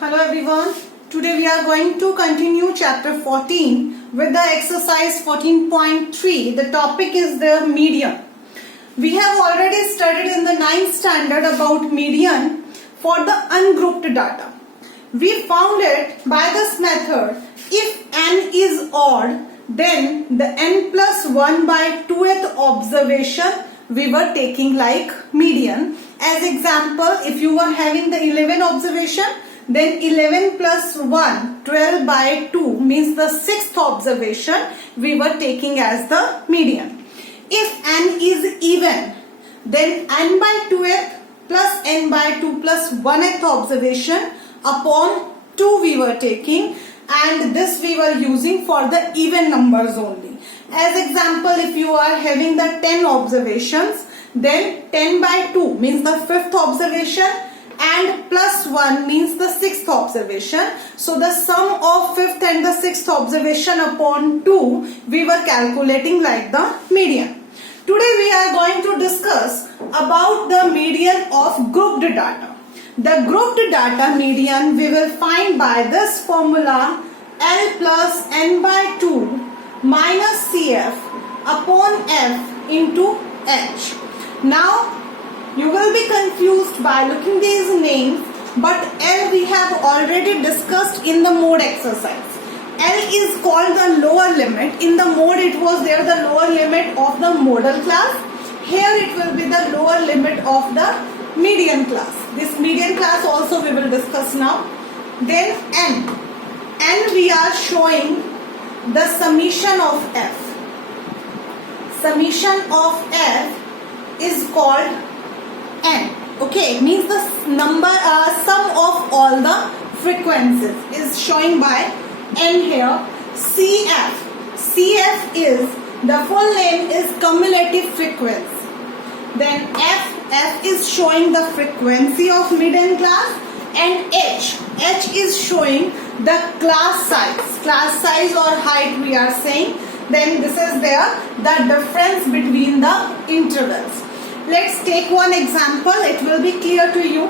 Hello everyone. Today we are going to continue chapter 14 with the exercise 14.3. The topic is the median. We have already studied in the 9th standard about median for the ungrouped data. We found it by this method. If n is odd, then the n plus 1 by 2th observation we were taking like median. As example, if you were having the 11 observation, then 11 plus 1, 12 by 2 means the 6th observation we were taking as the median. If n is even, then n by 2th plus n by 2 plus 1th observation upon 2 we were taking, and this we were using for the even numbers only. As example, if you are having the 10 observations, then 10 by 2 means the 5th observation and plus 1 means the 6th observation. So the sum of 5th and the 6th observation upon 2 we were calculating like the median. Today we are going to discuss about the median of grouped data. The grouped data median we will find by this formula: L plus n by 2 minus CF upon F into H. Now you will be confused by looking these names, but L we have already discussed in the mode exercise. L is called the lower limit. In the mode it was there the lower limit of the modal class. Here it will be the lower limit of the median class. This median class also we will discuss now. Then N. N we are showing the summation of F. Summation of F is called n. Okay, means the number sum of all the frequencies is showing by n here. CF. CF is the full name is cumulative frequency. Then F is showing the frequency of median class, and H is showing the class size or height we are saying. Then this is there the difference between the intervals. Let's take one example, it will be clear to you.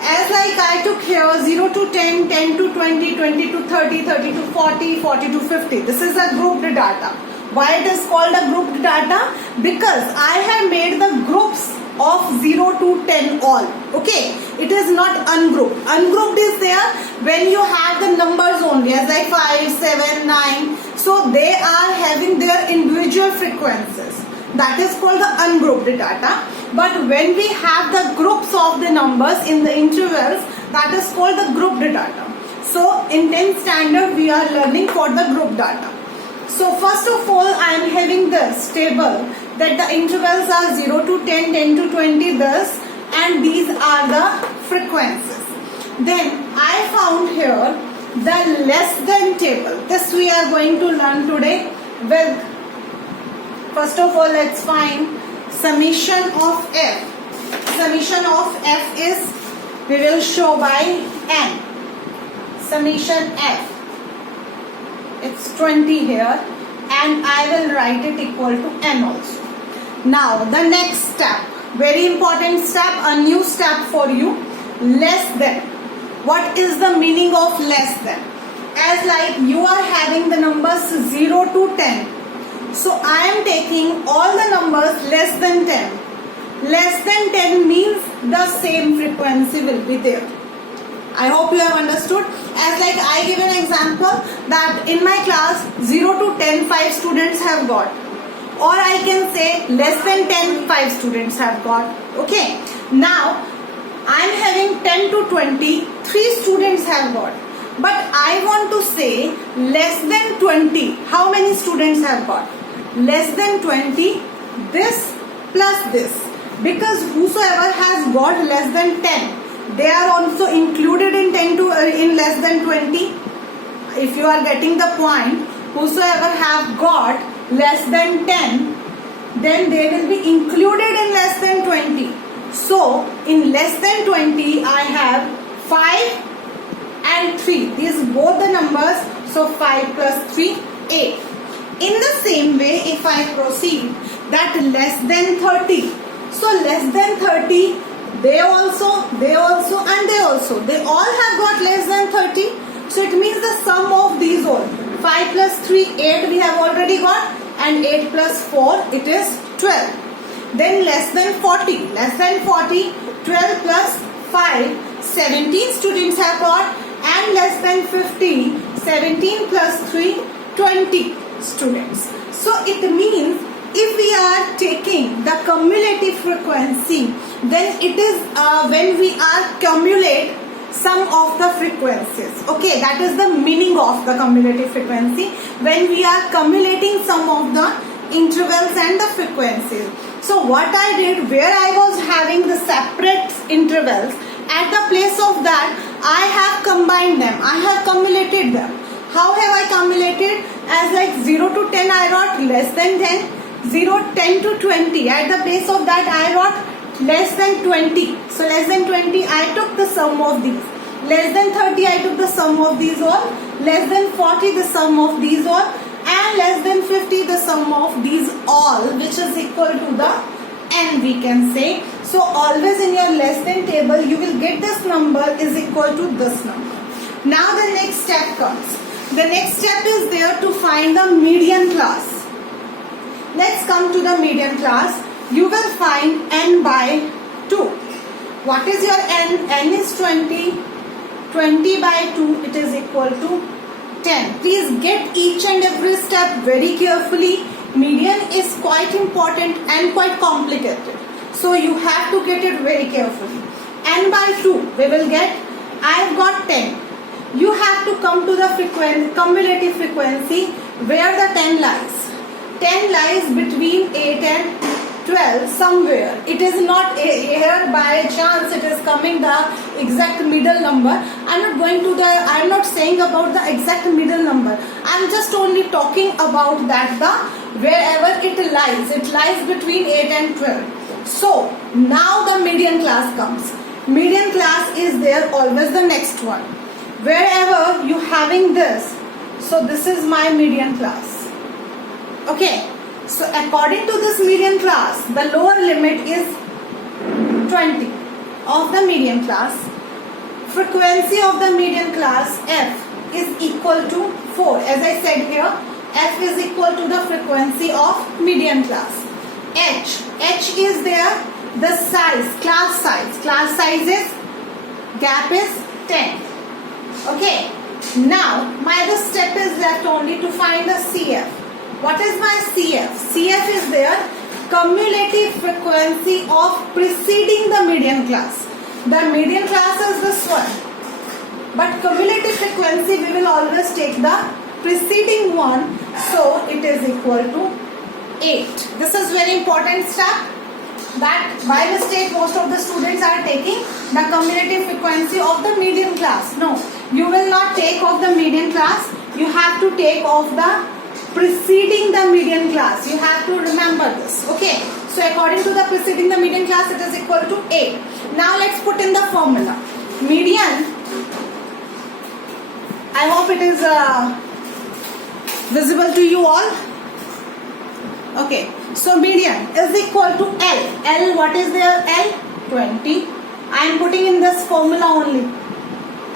As like I took here 0 to 10, 10 to 20, 20 to 30, 30 to 40, 40 to 50. This is a grouped data. Why it is called a grouped data? Because I have made the groups of 0 to 10 all. Okay, it is not ungrouped. Ungrouped is there when you have the numbers only, as like 5, 7, 9. So they are having their individual frequencies. That is called the ungrouped data. But when we have the groups of the numbers in the intervals, that is called the grouped data. So in 10th standard we are learning for the grouped data. So first of all I am having this table that the intervals are 0 to 10, 10 to 20 this, and these are the frequencies. Then I found here the less than table. This we are going to learn today with. First of all, let's find summation of F. Summation of F is, we will show by N. Summation F. It's 20 here, and I will write it equal to N also. Now, the next step, very important step, a new step for you, less than. What is the meaning of less than? As like you are having the numbers 0 to 10. So I am taking all the numbers less than 10. Less than 10 means the same frequency will be there. I hope you have understood. As like I give an example that in my class 0 to 10 5 students have got. Or I can say less than 10 5 students have got. Okay. Now I am having 10 to 20 3 students have got. But I want to say less than 20. How many students have got? Less than 20, this plus this. Because whosoever has got less than 10, they are also included in 10 to in less than 20. If you are getting the point, whosoever have got less than 10, then they will be included in less than 20. So in less than 20, I have 5 and 3. These both the numbers. So 5 plus 3, 8. In the same way, if I proceed that less than 30. So less than 30, they also, and they also. They all have got less than 30. So it means the sum of these all. 5 plus 3, 8 we have already got, and 8 plus 4, it is 12. Then less than 40. Less than 40, 12 plus 5, 17 students have got, and less than 50, 17 plus 3, 20 students. So it means if we are taking the cumulative frequency, then it is when we are cumulate sum of the frequencies. Okay, that is the meaning of the cumulative frequency, when we are cumulating sum of the intervals and the frequencies. So what I did, where I was having the separate intervals, at the place of that I have combined them, I have cumulated them. How have I cumulated? As like 0 to 10 I wrote less than 10, 0, 10 to 20. At the place of that I wrote less than 20. So less than 20 I took the sum of these. Less than 30 I took the sum of these all. Less than 40 the sum of these all. And less than 50 the sum of these all, which is equal to the n, we can say. So always in your less than table you will get this number is equal to this number. Now the next step comes. The next step is there to find the median class. Let's come to the median class. You will find n by 2. What is your n? N is 20. 20 by 2, it is equal to 10. Please get each and every step very carefully. Median is quite important and quite complicated. So you have to get it very carefully. N by 2 we will get, I have got 10. You have to come to the cumulative frequency where the 10 lies. 10 lies between 8 and 12 somewhere. It is not here by chance it is coming the exact middle number. I am not saying about the exact middle number. I am just only talking about that the wherever it lies between 8 and 12. So now the median class comes. Median class is there always the next one. Wherever you having this, so this is my median class. Okay, so according to this median class, the lower limit is 20 of the median class. Frequency of the median class f is equal to 4. As I said here, f is equal to the frequency of median class. H is there, the size, class size is, gap is 10. Okay, now my other step is left only to find the CF. What is my CF? CF is there, cumulative frequency of preceding the median class. The median class is this one, but cumulative frequency we will always take the preceding one, so it is equal to 8. This is very important step, that by mistake most of the students are taking the cumulative frequency of the median class. No, you will not take of the median class, you have to take of the preceding the median class. You have to remember this. Okay, so according to the preceding the median class it is equal to 8. Now let's put in the formula. Median, I hope it is visible to you all. Okay, so median is equal to L. L, what is there? L, 20. I am putting in this formula only.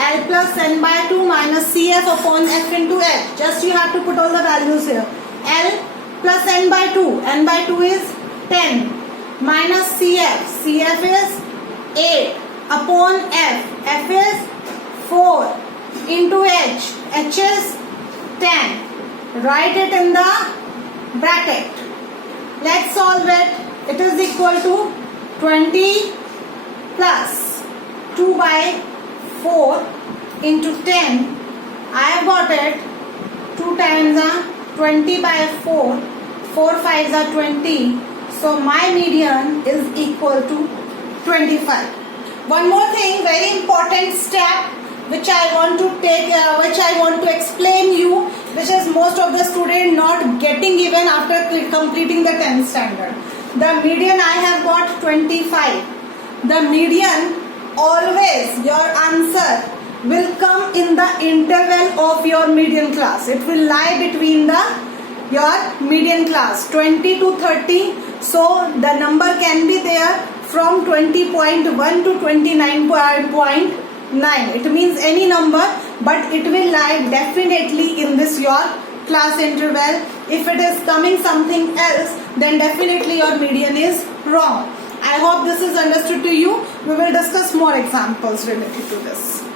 L plus n by 2 minus CF upon f into L. Just you have to put all the values here. L plus n by 2. N by 2 is 10. Minus CF. CF is 8. Upon f. F is 4. Into H. H is 10. Write it in the bracket. Let's solve it. It is equal to 20 plus 2 by 4 into 10. I have got it. 2 times 20 by 4. 4 5s are 20. So my median is equal to 25. One more thing, very important step which I want to take, which I want to explain you, which is most of the students not getting even after completing the 10th standard. The median I have got 25. The median, always your answer will come in the interval of your median class. It will lie between your median class 20 to 30. So the number can be there from 20.1 to 29.1. 9. It means any number, but it will lie definitely in this your class interval. If it is coming something else, then definitely your median is wrong. I hope this is understood to you. We will discuss more examples related to this.